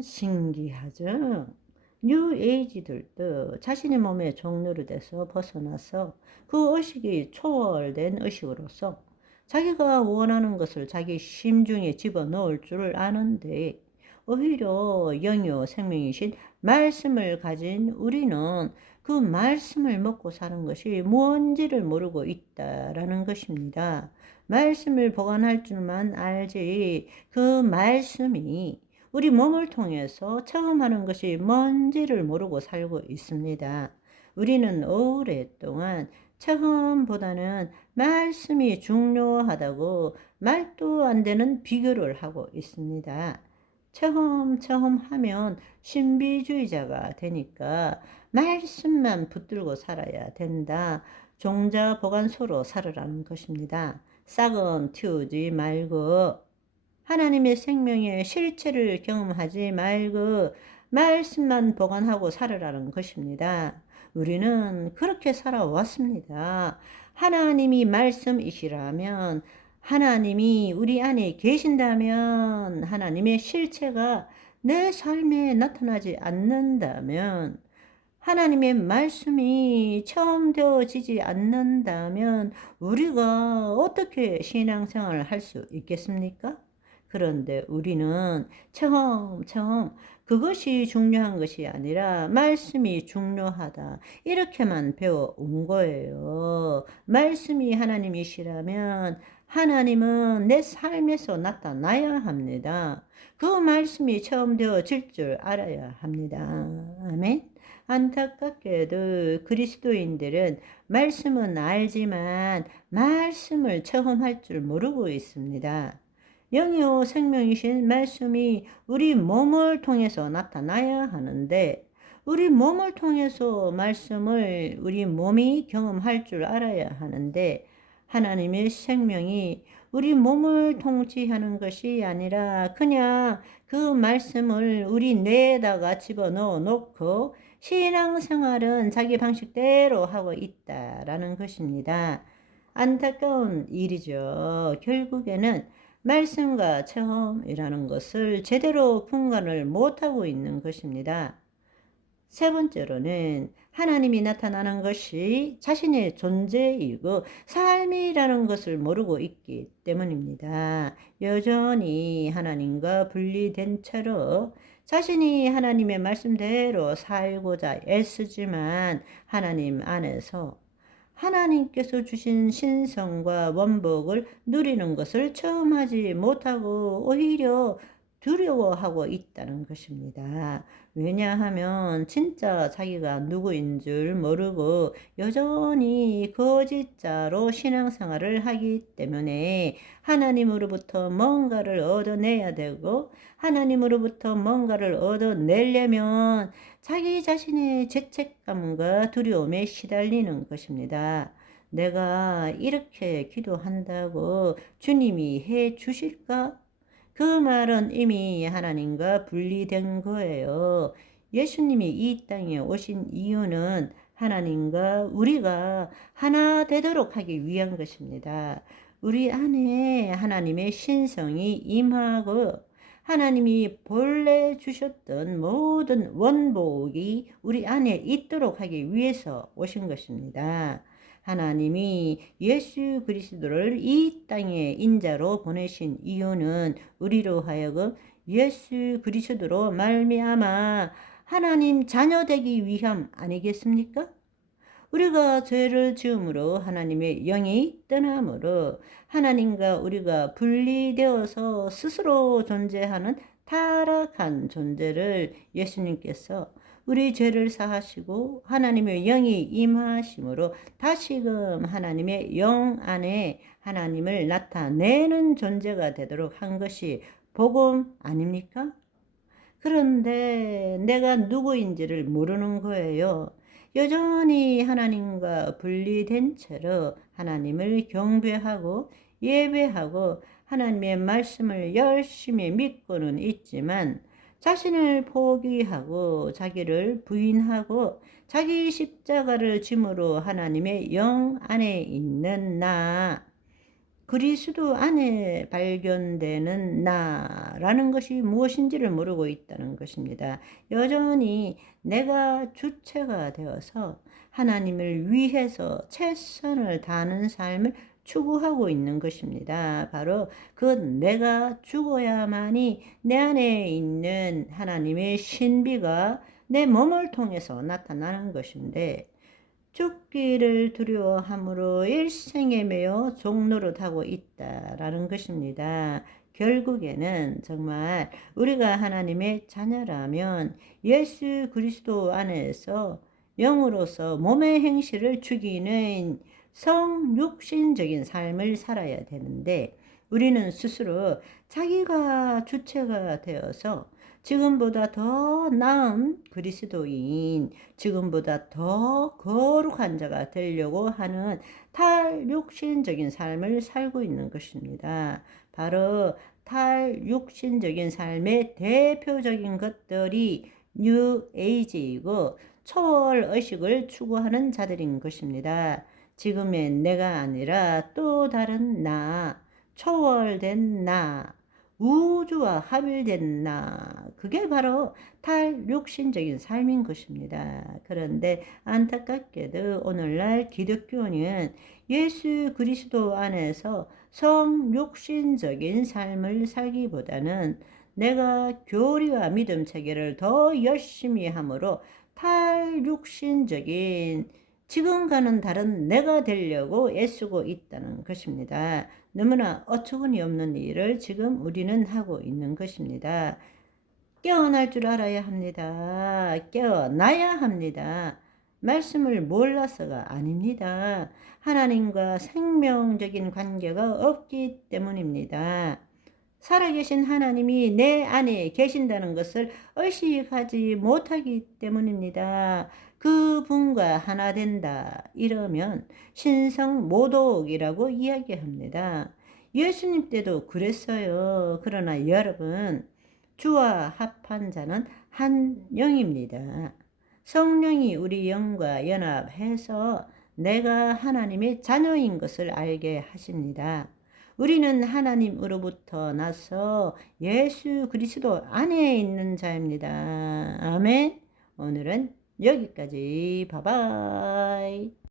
참 신기하죠. 뉴 에이지들도 자신의 몸의 종로로 돼서 벗어나서 그 의식이 초월된 의식으로서 자기가 원하는 것을 자기 심중에 집어넣을 줄 아는데, 오히려 영요 생명이신 말씀을 가진 우리는 그 말씀을 먹고 사는 것이 무언지를 모르고 있다라는 것입니다. 말씀을 보관할 줄만 알지 그 말씀이 우리 몸을 통해서 체험하는 것이 뭔지를 모르고 살고 있습니다. 우리는 오랫동안 체험보다는 말씀이 중요하다고 말도 안 되는 비교를 하고 있습니다. 체험하면 신비주의자가 되니까 말씀만 붙들고 살아야 된다. 종자 보관소로 살으라는 것입니다. 싹은 틔우지 말고 하나님의 생명의 실체를 경험하지 말고 말씀만 보관하고 살으라는 것입니다. 우리는 그렇게 살아왔습니다. 하나님이 말씀이시라면, 하나님이 우리 안에 계신다면, 하나님의 실체가 내 삶에 나타나지 않는다면, 하나님의 말씀이 체험되어지지 않는다면 우리가 어떻게 신앙생활을 할 수 있겠습니까? 그런데 우리는 체험, 그것이 중요한 것이 아니라 말씀이 중요하다. 이렇게만 배워온 거예요. 말씀이 하나님이시라면 하나님은 내 삶에서 나타나야 합니다. 그 말씀이 체험되어질 줄 알아야 합니다. 아멘. 안타깝게도 그리스도인들은 말씀은 알지만 말씀을 체험할 줄 모르고 있습니다. 영이요 생명이신 말씀이 우리 몸을 통해서 나타나야 하는데, 우리 몸을 통해서 말씀을 우리 몸이 경험할 줄 알아야 하는데, 하나님의 생명이 우리 몸을 통치하는 것이 아니라 그냥 그 말씀을 우리 뇌에다가 집어넣어 놓고 신앙생활은 자기 방식대로 하고 있다라는 것입니다. 안타까운 일이죠. 결국에는 말씀과 체험이라는 것을 제대로 분간을 못하고 있는 것입니다. 세 번째로는 하나님이 나타나는 것이 자신의 존재이고 삶이라는 것을 모르고 있기 때문입니다. 여전히 하나님과 분리된 채로 자신이 하나님의 말씀대로 살고자 애쓰지만 하나님 안에서 하나님께서 주신 신성과 원복을 누리는 것을 체험하지 못하고 오히려 두려워하고 있다는 것입니다. 왜냐하면 진짜 자기가 누구인 줄 모르고 여전히 거짓자로 신앙생활을 하기 때문에 하나님으로부터 뭔가를 얻어내야 되고, 하나님으로부터 뭔가를 얻어내려면 자기 자신의 죄책감과 두려움에 시달리는 것입니다. 내가 이렇게 기도한다고 주님이 해 주실까? 그 말은 이미 하나님과 분리된 거예요. 예수님이 이 땅에 오신 이유는 하나님과 우리가 하나 되도록 하기 위한 것입니다. 우리 안에 하나님의 신성이 임하고 하나님이 본래 주셨던 모든 원복이 우리 안에 있도록 하기 위해서 오신 것입니다. 하나님이 예수 그리스도를 이 땅에 인자로 보내신 이유는 우리로 하여금 예수 그리스도로 말미암아 하나님 자녀 되기 위함 아니겠습니까? 우리가 죄를 지음으로 하나님의 영이 떠남으로 하나님과 우리가 분리되어서 스스로 존재하는 타락한 존재를 예수님께서 우리 죄를 사하시고 하나님의 영이 임하심으로 다시금 하나님의 영 안에 하나님을 나타내는 존재가 되도록 한 것이 복음 아닙니까? 그런데 내가 누구인지를 모르는 거예요. 여전히 하나님과 분리된 채로 하나님을 경배하고 예배하고 하나님의 말씀을 열심히 믿고는 있지만 자신을 포기하고 자기를 부인하고 자기 십자가를 짐으로 하나님의 영 안에 있는 나, 그리스도 안에 발견되는 나라는 것이 무엇인지를 모르고 있다는 것입니다. 여전히 내가 주체가 되어서 하나님을 위해서 최선을 다하는 삶을 추구하고 있는 것입니다. 바로 그 내가 죽어야만이 내 안에 있는 하나님의 신비가 내 몸을 통해서 나타나는 것인데, 죽기를 두려워함으로 일생에 매여 종노릇하고 있다라는 것입니다. 결국에는 정말 우리가 하나님의 자녀라면 예수 그리스도 안에서 영으로서 몸의 행실을 죽이는 성육신적인 삶을 살아야 되는데, 우리는 스스로 자기가 주체가 되어서 지금보다 더 나은 그리스도인, 지금보다 더 거룩한 자가 되려고 하는 탈육신적인 삶을 살고 있는 것입니다. 바로 탈육신적인 삶의 대표적인 것들이 뉴 에이지이고 초월 의식을 추구하는 자들인 것입니다. 지금의 내가 아니라 또 다른 나, 초월된 나, 우주와 합일된 나, 그게 바로 탈육신적인 삶인 것입니다. 그런데 안타깝게도 오늘날 기독교는 예수 그리스도 안에서 성육신적인 삶을 살기보다는 내가 교리와 믿음 체계를 더 열심히 함으로 탈육신적인 지금과는 다른 내가 되려고 애쓰고 있다는 것입니다. 너무나 어처구니 없는 일을 지금 우리는 하고 있는 것입니다. 깨어날 줄 알아야 합니다. 깨어나야 합니다. 말씀을 몰라서가 아닙니다. 하나님과 생명적인 관계가 없기 때문입니다. 살아계신 하나님이 내 안에 계신다는 것을 의식하지 못하기 때문입니다. 그분과 하나 된다 이러면 신성모독이라고 이야기합니다. 예수님 때도 그랬어요. 그러나 여러분, 주와 합한 자는 한 영입니다. 성령이 우리 영과 연합해서 내가 하나님의 자녀인 것을 알게 하십니다. 우리는 하나님으로부터 나서 예수 그리스도 안에 있는 자입니다. 아멘. 오늘은 여기까지. 바이바이.